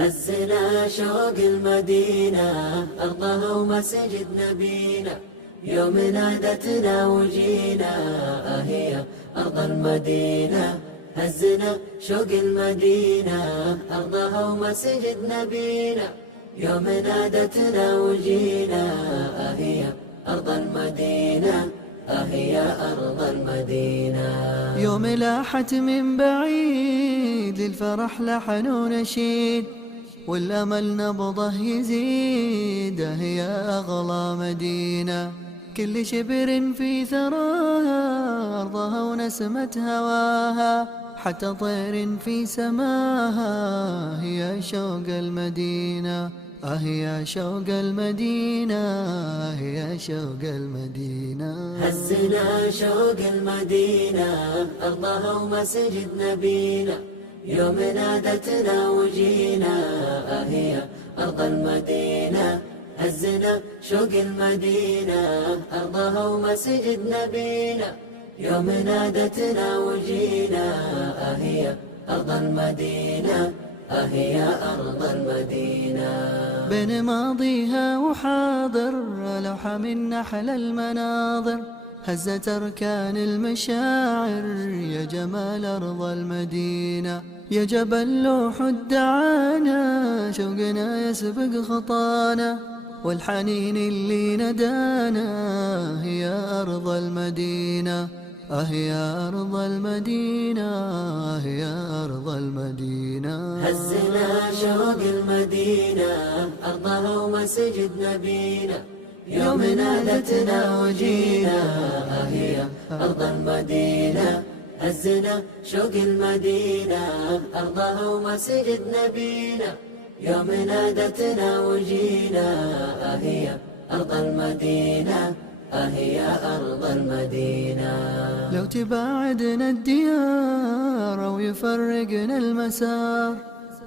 هزنا شوق المدينة، أرضها ومسجد نبينا، يوم نادتنا وجينا، هي أرض المدينة. هزنا شوق المدينة، أرضها ومسجد نبينا، يوم نادتنا وجينا، هي أرض المدينة، هي أرض المدينة. يوم لاحت من بعيد للفرح لحن ونشيد، والأمل نبضه يزيد، هي أغلى مدينة. كل شبر في ثراها أرضها ونسمة هواها، حتى طير في سماها، هي شوق المدينة، هي شوق المدينة، هي شوق المدينة. هزنا شوق المدينة، أرضها ومسجد نبينا، يوم نادتنا وجينا، هي أرض المدينة. هزنا شوق المدينة، أرضها ومسجد نبينا، يوم نادتنا وجينا، هي أرض المدينة، هي أرض المدينة. بين ماضيها وحاضر لوحة من نحل المناظر، هزت أركان المشاعر، يا جمال أرض المدينة. يا جبل لوح الدعانا، شوقنا يسبق خطانا، والحنين اللي ندانا، هي أرض المدينة، هي أرض المدينة، هي أرض المدينة. هزنا شوق المدينة، أرضها ومسجد نبينا، يوم نادتنا وجينا، هي أرض المدينة. هزنا شوق المدينة، أرضها ومسجد نبينا، يوم نادتنا وجينا، هي أرض المدينة، هي أرض المدينة. لو تباعدنا الديار أو يفرقنا المسار،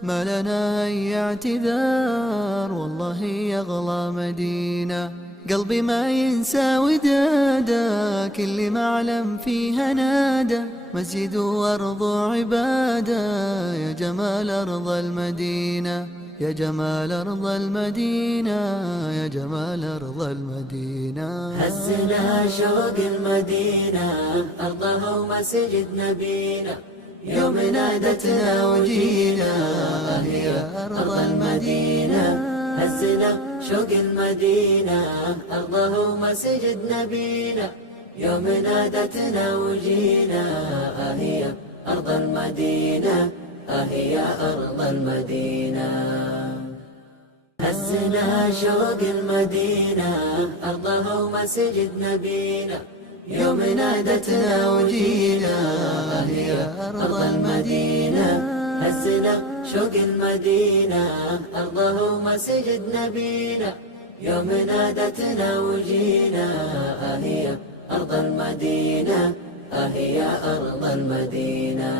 ما لنا أي اعتذار، والله يغلى مدينة. قلبي ما ينسى ودادا، كل معلم فيها نادى، مسجد وأرض عبادة، يا جمال أرض المدينة، يا جمال أرض المدينة، يا جمال أرض المدينة. هزنا شوق المدينة، أرضها ومسجد نبينا، يوم نادتنا وجينا، هي أرض المدينة. هزنا شوق المدينة، أرضها ومسجد نبينا، يوم نادتنا وجينا، هي أرض المدينة، هي أرض المدينة. هزنا شوق المدينة، أرضها ومسجد نبينا، يوم نادتنا وجينا، هي أرض المدينة. هزنا شوق المدينة، أرضها ومسجد نبينا، يوم نادتنا وجينا، هي أرض المدينة، هي أرض المدينة.